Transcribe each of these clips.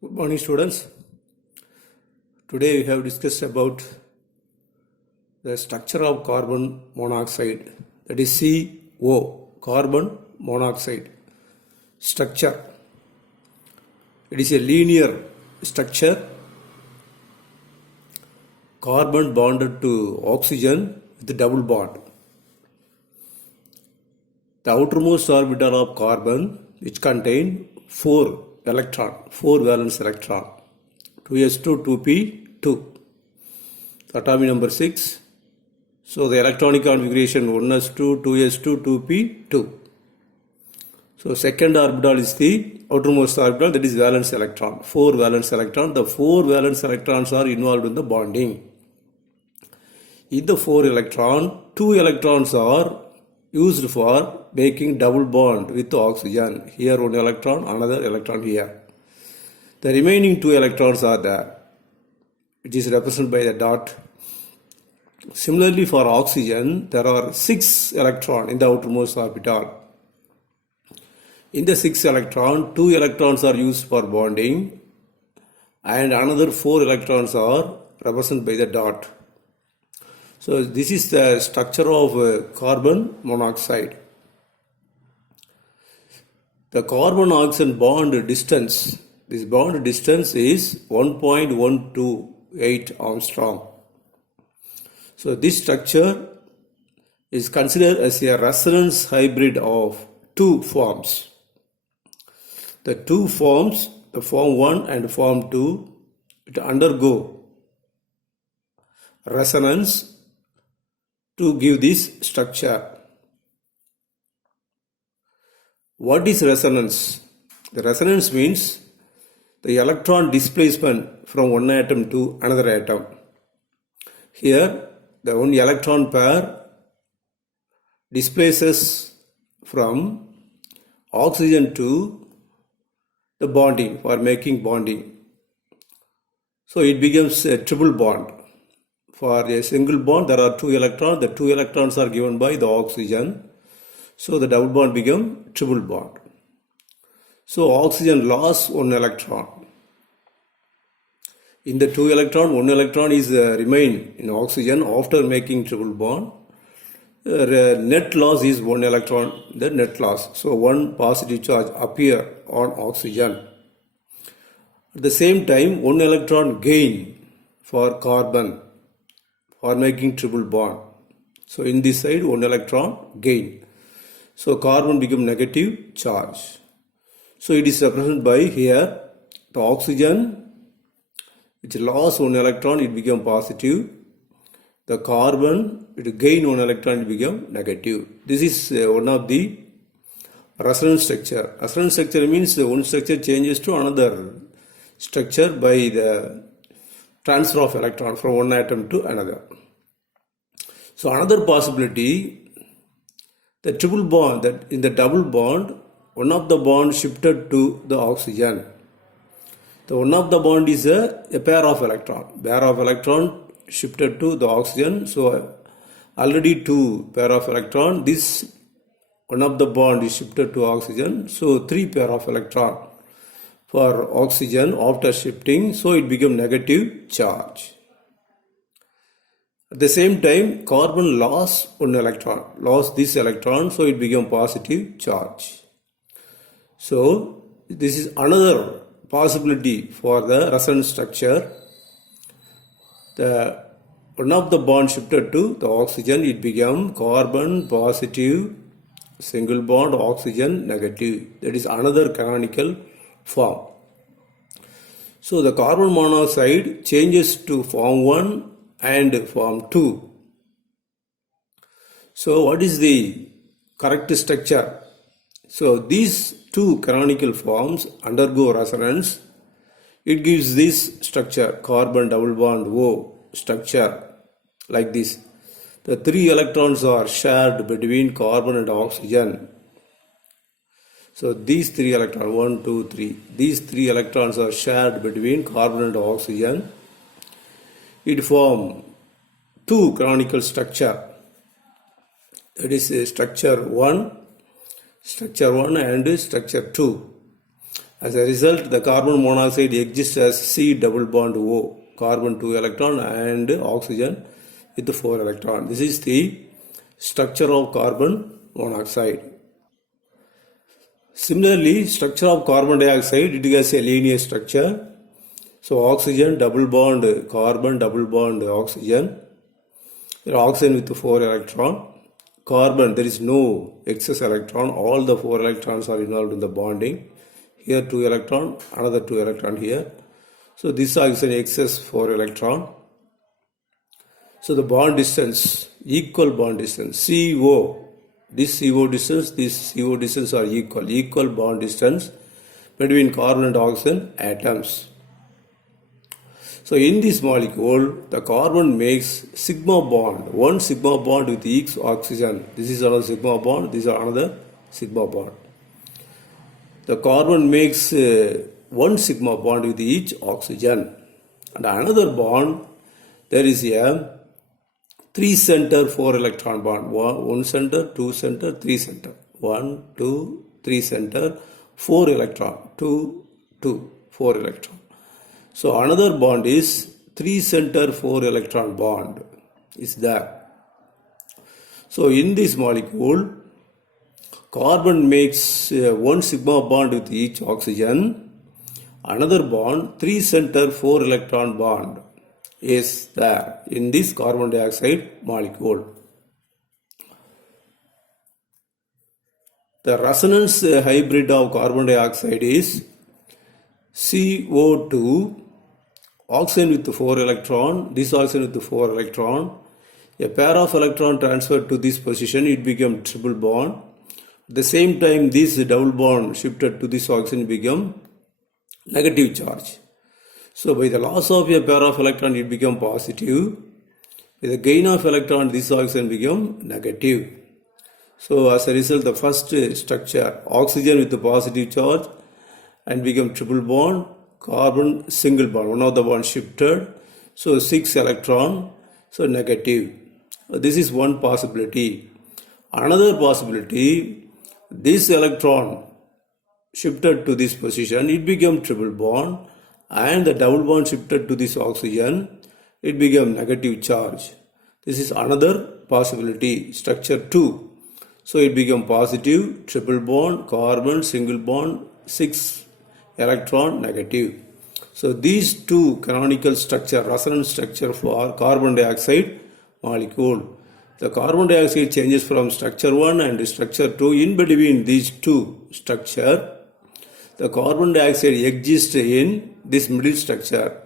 Good morning, students. Today we have discussed about the structure of carbon monoxide, that is CO, carbon monoxide structure. It is a linear structure, carbon bonded to oxygen with a double bond. The outermost orbital of carbon, which contain 4 valence electron, 2s2, 2p2, atomic number 6. So the electronic configuration 1s2, 2s2, 2p2. So second orbital is the outermost orbital, that is valence electron, 4 valence electron. The 4 valence electrons are involved in the bonding. In the 4 electron, 2 electrons are used for making double bond with oxygen. Here one electron, another electron here. The remaining 2 electrons are there. It is represented by the dot. Similarly, for oxygen, there are 6 electrons in the outermost orbital. In the 6 electron, 2 electrons are used for bonding and another 4 electrons are represented by the dot. So this is the structure of carbon monoxide. The carbon-oxygen bond distance, this bond distance is 1.128 Armstrong. So this structure is considered as a resonance hybrid of 2 forms. The 2 forms, the form 1 and form 2, it undergo resonance to give this structure. What is resonance? The resonance means the electron displacement from one atom to another atom. Here, the one electron pair displaces from oxygen to the bonding, for making bonding. So it becomes a triple bond. For a single bond, there are 2 electrons. The 2 electrons are given by the oxygen. So the double bond becomes triple bond. So oxygen lost 1 electron. In the 2 electron, 1 electron is remain in oxygen after making triple bond. Net loss is 1 electron, the net loss. So 1 positive charge appear on oxygen. At the same time, 1 electron gain for carbon for making triple bond. So in this side, 1 electron gain. So carbon become negative charge. So it is represented by here, the oxygen which lost 1 electron, it become positive. The carbon, it gain 1 electron, it become negative. This is one of the resonance structure. Resonance structure means one structure changes to another structure by the transfer of electron from one atom to another. So another possibility, the triple bond, that in the double bond, one of the bond shifted to the oxygen. The one of the bond is a pair of electron. Pair of electron shifted to the oxygen. So already 2 pair of electron. This one of the bond is shifted to oxygen. So 3 pair of electron for oxygen after shifting. So it became negative charge. At the same time, carbon lost 1 electron, lost this electron, so it became positive charge. So this is another possibility for the resonance structure. The one of the bond shifted to the oxygen, it became carbon positive, single bond, oxygen negative. That is another canonical form. So the carbon monoxide changes to form 1 and form 2. So what is the correct structure? So these 2 canonical forms undergo resonance. It gives this structure, carbon double bond O structure, like this. The 3 electrons are shared between carbon and oxygen. So these 3 electrons, 1, 2, 3, these 3 electrons are shared between carbon and oxygen. It forms 2 canonical structure. That is structure 1 and structure 2. As a result, the carbon monoxide exists as C double bond O, carbon 2 electron and oxygen with 4 electron. This is the structure of carbon monoxide. Similarly, structure of carbon dioxide, it has a linear structure. So oxygen double bond carbon double bond oxygen. Oxygen with 4 electron. Carbon, there is no excess electron. All the 4 electrons are involved in the bonding. Here 2 electron, another 2 electron here. So this is an excess 4 electron. So the bond distance, equal bond distance, CO. This CO distance are equal bond distance between carbon and oxygen atoms. So in this molecule, the carbon makes sigma bond, one sigma bond with each oxygen. This is another sigma bond, this is another sigma bond. The carbon makes one sigma bond with each oxygen. And another bond, there is a 3 center 4 electron bond. 1 center, 2 center, 3 center. 1, 2, 3 center, 4 electron. 2, 2, 4 electron. So another bond is 3 center 4 electron bond is there. So in this molecule, carbon makes one sigma bond with each oxygen. Another bond, 3 center 4 electron bond is there in this carbon dioxide molecule. The resonance hybrid of carbon dioxide is CO2, oxygen with 4 electron, this oxygen with 4 electron. A pair of electron transferred to this position, it become triple bond. At the same time, this double bond shifted to this oxygen become negative charge. So by the loss of a pair of electron, it become positive. With the gain of electron, this oxygen become negative. So as a result, the first structure, oxygen with the positive charge and become triple bond, carbon single bond, one of the bonds shifted. So 6 electron, so negative. This is one possibility. Another possibility, this electron shifted to this position, it became triple bond, and the double bond shifted to this oxygen, it became negative charge. This is another possibility, structure 2. So it became positive, triple bond, carbon, single bond, 6 electron, negative. So these two canonical structure, resonance structure for carbon dioxide molecule. The carbon dioxide changes from structure 1 and structure 2. In between these two structure, the carbon dioxide exists in this middle structure,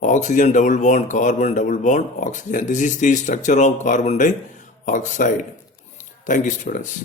oxygen double bond, carbon double bond, oxygen. This is the structure of carbon dioxide. Thank you, students.